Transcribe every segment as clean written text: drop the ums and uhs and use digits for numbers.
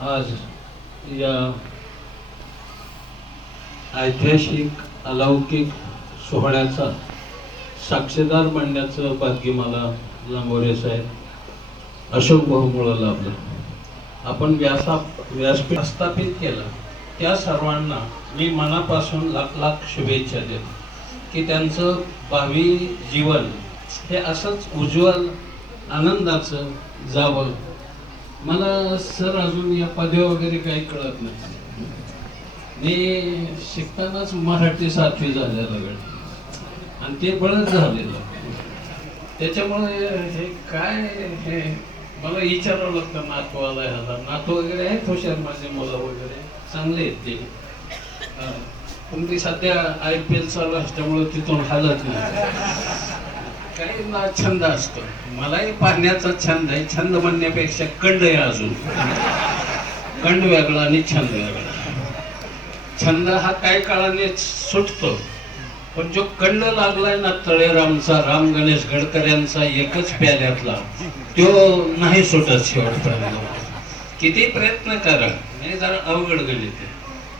आज या ऐतिहासिक अलौकिक सोहळ्याचा साक्षीदार बनण्याचं भाग्य मला लांबोरे साहेब अशोक भाऊमुळं लाभलं. आपण व्यासपीठ स्थापित केलं त्या सर्वांना मी मनापासून लाख लाख शुभेच्छा देतो की त्यांचं भावी जीवन हे असंच उज्ज्वल आनंदाचं जावं. मला सर अजून या पदव्या वगैरे काही कळत नाही. मी शिकतानाच मराठी 7वी झालेला वेळ आणि ते बळच झालेलं. त्याच्यामुळे हे काय हे मला विचारावं लागतं. नातवाला ह्याला नातू वगैरे आहेत हुशार, माझे मुलं वगैरे चांगले आहेत ते. पण ती सध्या IPL चालू असल्यामुळे तिथून हालत नाही. काही ना छंद असतो, मलाही पाहण्याचा छंद आहे. छंद म्हणण्यापेक्षा कंड आहे अजून. कंड वेगळा आणि छंद वेगळा. छंद हा काही काळाने सुटतो, पण जो कंड लागलाय ना तळेरामचा, राम गणेश गडकर यांचा एकच प्याल्यातला, तो नाही सुटत शेवटपर्यंत. किती प्रयत्न करा, हे जरा अवघड गणित आहे.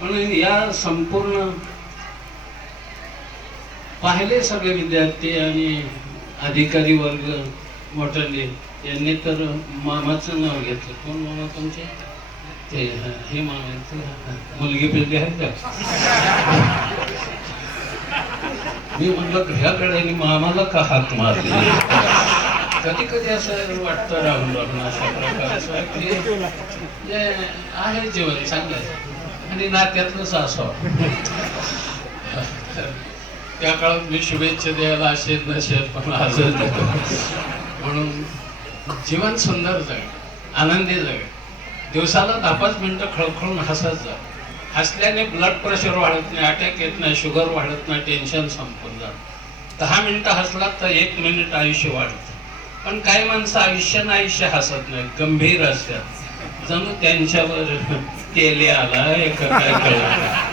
म्हणून या संपूर्ण पाहिले सगळे विद्यार्थी आणि अधिकारी वर्ग मोठे यांनी तर मामाचं नाव घेतलं. कोण मामा तुमचे? ते हे मामा मुलगी पिलगी आहे का? मी म्हणलं ह्याकडे मामाला का हात मारले. कधी कधी असं वाटतं राहुल अशा प्रकारचं की आहे जीवन चांगलं आणि नात्यातलंच असावं. त्या काळात मी शुभेच्छा द्यायला असेल नसेल, पण आजच देतो. म्हणून जीवन सुंदर जग, आनंदी जग. दिवसाला 10-5 मिनिटं खळखळून हसत जा. हसल्याने ब्लड प्रेशर वाढत नाही, अटॅक येत नाही, शुगर वाढत नाही, टेन्शन संपून जात. 10 मिनिटं हसलात तर 1 मिनिट आयुष्य वाढतं. पण काही माणसं आयुष्य हसत नाही, गंभीर असतात. जणू त्यांच्यावर तेले आला एक काय कळलं.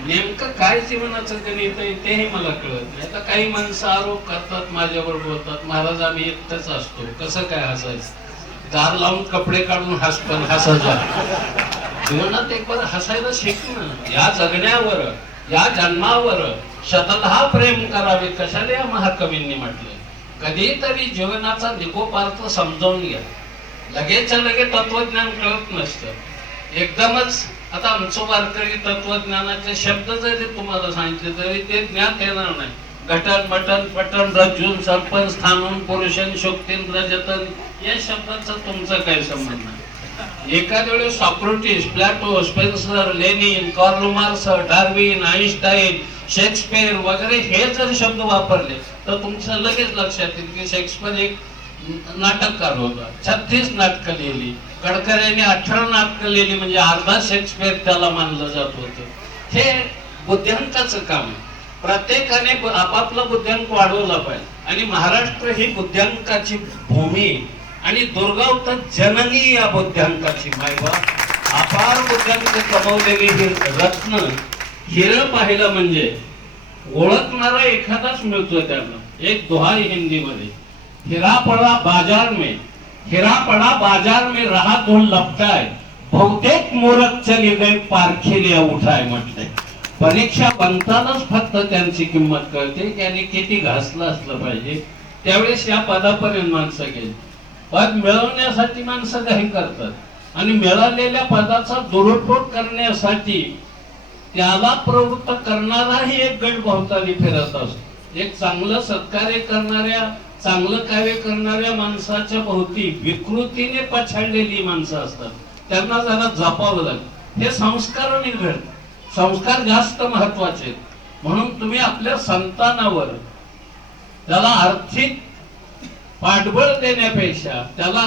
नेमकं काय जीवनाचं गणित आहे तेही मला कळत नाही. आता काही माणसं आरोप करतात, माझ्यावर बोलतात, महाराज आम्ही एकटंच असतो, कसं काय हसायचं? दार लावून कपडे काढून हसायचा. जीवनात एक बार हसायला शिकणं. या जगण्यावर, या जन्मावर शततः प्रेम करावे, कशाला या महाकवींनी म्हटले. कधीतरी जीवनाचा निकोपार्थ समजावून घ्या. लगेचच्या लगेच तत्वज्ञान कळत नसतं. एकदमच आता आमचं वारकरी तत्वज्ञानाचे शब्द जरी तुम्हाला सांगितले तरी ते ज्ञात येणार नाही. घटन मटन पटन रज्जून सरपण स्थानून पुरुषन शोक्तीन रजतन या शब्दाचा तुमचा काय संबंध नाही. एखाद्या वेळेस Socrates, plateau, Spencer, Lenin, Karl Marx, Darwin, Einstein, Shakespeare वगैरे हे जर शब्द वापरले तर तुमचं लगेच लक्षात येईल की शेक्सपियर एक नाटककार होता. 36 नाटकं लिहिली. गडकऱ्यांनी 18 नाटकं लिहिली, म्हणजे अर्धा शेक्सपियर त्याला मानलं जात होतं. हे बुद्ध्यांकाचं काम आहे. प्रत्येकाने आपापला बुद्ध्यांक वाढवला पाहिजे. आणि महाराष्ट्र ही बुद्ध्यांकाची भूमी आणि दुर्गावत जननी या बुद्ध्यांकाची मायबा. अपार बुद्ध्यांक कमवलेली ही रत्न हिरं पाहिलं म्हणजे ओळखणारा एखादाच मिळतो. त्यांना एक दोहा हिंदीमध्ये, हिरा पड़ा बाजार में रहा तो लपटाय, बहुतेक मूर्ख चली गए पारखिले उठाय म्हटलंय. परीक्षा बनतानाच फक्त त्यांची किंमत कळते. त्यांनी किती घासलं असलं पाहिजे. त्यावेळेस या पदापर्यंत माणसं गेली. पद मिळवण्यासाठी माणसं काही करतात आणि मिळालेल्या पदाचा दुरुपयोग करण्यासाठी त्याला प्रवृत्त करणाराही एक गट भोवताली फिरत असतो. एक चांगलं सत्कार्य करणाऱ्या, चांगलं कार्य करणाऱ्या माणसाच्या भोवती विकृतीने पछाडलेली माणसं असतात. त्यांना जरा जपावं लागेल. हे संस्काराने घडत. संस्कार जास्त महत्वाचे. म्हणून तुम्ही आपल्या संतानावर त्याला आर्थिक पाठबळ देण्यापेक्षा, त्याला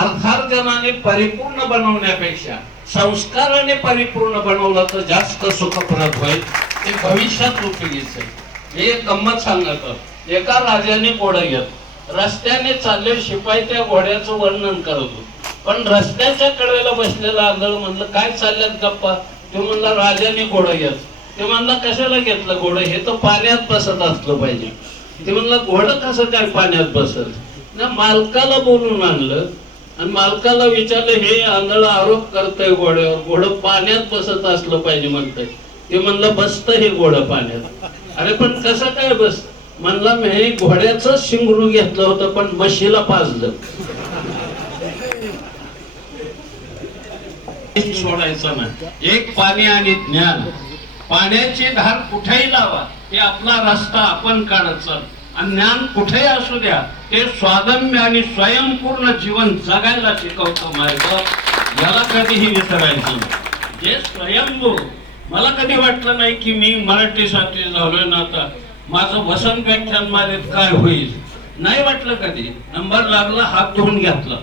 अर्थार्जनाने परिपूर्ण बनवण्यापेक्षा संस्काराने परिपूर्ण बनवलं तर जास्त सुखप्रद होईल. ते भविष्यात उपयोगीच आहे. हे गंमत सांगतो. एका राजाने घोडा घेत रस्त्याने चालले. शिपाई त्या घोड्याचं वर्णन करत होते. पण रस्त्याच्या कडेला बसलेला आंधळ म्हणलं काय चालल्यात गप्पा? ते म्हणला राजाने घोडा घेत. ते म्हणला कशाला घेतलं घोडं? हे तर पाण्यात बसत असलं पाहिजे. ते म्हणलं घोडं कसं काय पाण्यात बसत? ना मालकाला बोलून आणलं आणि मालकाला विचारलं, हे आंधळ आरोप करतय घोड्यावर, घोडं पाण्यात बसत असलं पाहिजे म्हणतंय. ते म्हणलं बसत हे घोडं पाण्यात. अरे पण कसं काय बस? म्हणला मी घोड्याच शिंगरू घेतलं होतं पण म्हशीला पाजलं. सोडायचं ना. एक पाणी आणि ज्ञान. पाण्याची धार कुठेही लावा, ते आपला रस्ता आपण काढत चाल. आणि ज्ञान कुठेही असू द्या, ते स्वावलंबी आणि स्वयंपूर्ण जीवन जगायला शिकवतो मार्ग. याला कधीही विसरायचं. जे स्वयंभू. मला कधी वाटलं नाही की मी मराठीसाठी झालोय ना, आता माझं वसंत व्याख्यान मारेत काय होईल, नाही वाटलं कधी. नंबर लागला, हात धुवून घेतला.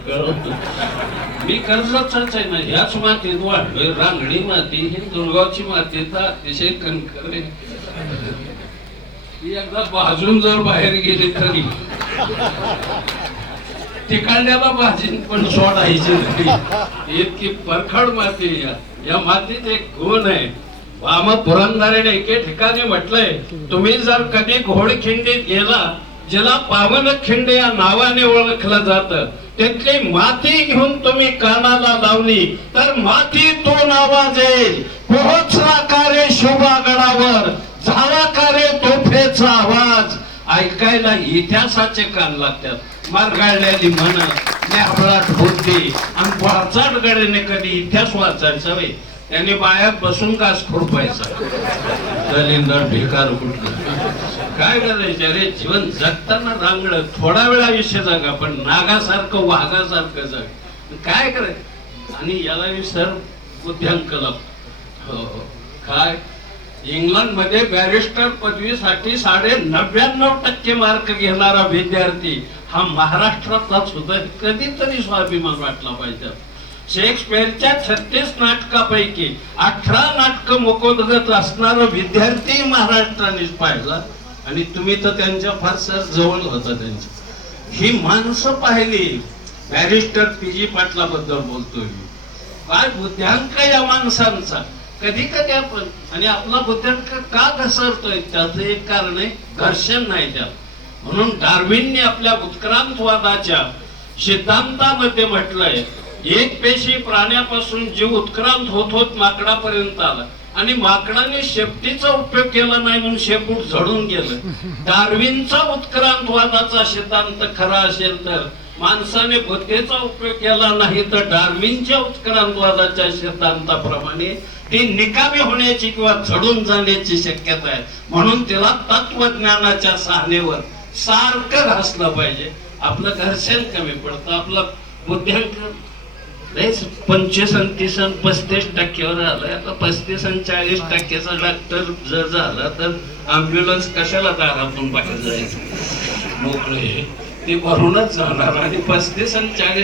मी कर्जतचाच आहे ना, ह्याच मातीत वाढलोय. रांगडी माती ही दुर्गावची माती तर अतिशय कणकर आहे. ती एकदा भाजून जर बाहेर गेली तरी तिकडल्याला भाजीन पण सोडायची नाही. इतकी परखड माती. या मातीत एक गुण आहे. वाम पुरंदरेने एके ठिकाणी म्हटलंय, तुम्ही जर कधी घोडखिंडीत गेला, ज्याला पावनखिंड या नावाने ओळखलं जातं, तिथली माती घेऊन तुम्ही कानाला लावली तर मातीतून आवाज येईल, पोहोचला का रे शोभागडावर, झाला का रे तोफेचा आवाज. ऐकायला इतिहासाचे कान लागतात. मारगाळलेली म्हण, न्याबळाट बुद्धी आणि वाचाट गड्याने कधी इतिहास वाचायचा वे. त्यांनी बायात बसून कास खुरपायचा. दलिंदर भिकार कुठलं काय करायचं रे? जीवन जगताना रांगड, थोडा वेळ आयुष्य जगा, पण नागासारखं वाघासारखं जग. काय करायचं? आणि याला विसर बुद्ध्यांक लागतो. हो काय इंग्लंड मध्ये बॅरिस्टर पदवीसाठी 99.99% मार्क घेणारा विद्यार्थी हा महाराष्ट्रातला सुद्धा कधीतरी स्वाभिमान वाटला पाहिजे. शेक्सपियरच्या 36 नाटकापैकी 18 नाटकं मुखोद्गत असणारा विद्यार्थी महाराष्ट्रानेच पाहिला. आणि तुम्ही तर त्यांच्या फार सर जवळ होता त्यांच्या. ही माणसं पाहिली. Barrister P G. पाटला बद्दल बोलतोय. काय बुद्ध्यांक या माणसांचा. कधी कधी आपण आणि आपला बुद्ध्यांक का घसरतोय, त्याचं एक कारण आहे घर्षण नाही त्यात. म्हणून डार्विनने आपल्या उत्क्रांतवादाच्या सिद्धांतामध्ये म्हटलंय, एक पेशी प्राण्यापासून जीव उत्क्रांत होत होत माकडापर्यंत आला आणि माकडाने शेपटीचा उपयोग केला नाही म्हणून शेपूट झडून गेलं. डार्विनचा उत्क्रांतवादाचा सिद्धांत खरा असेल तर माणसाने बुद्धीचा उपयोग केला नाही तर डार्विनच्या उत्क्रांतवादाच्या सिद्धांताप्रमाणे ती निकामी होण्याची किंवा झडून जाण्याची शक्यता आहे. म्हणून तिला तत्वज्ञानाच्या सहानेवर सारखं घासलं पाहिजे. आपलं घर्षण कमी पडतं. आपलं बुद्ध्यांक 25 आणि 30 आणि 35% आलाय. आता 35 आणि 40% डॉक्टर जर झाला तर अँब्युलन्स कशाला दारातून बाहेर जायचं, मोकळे ते भरूनच जाणार. आणि 35 आणि 40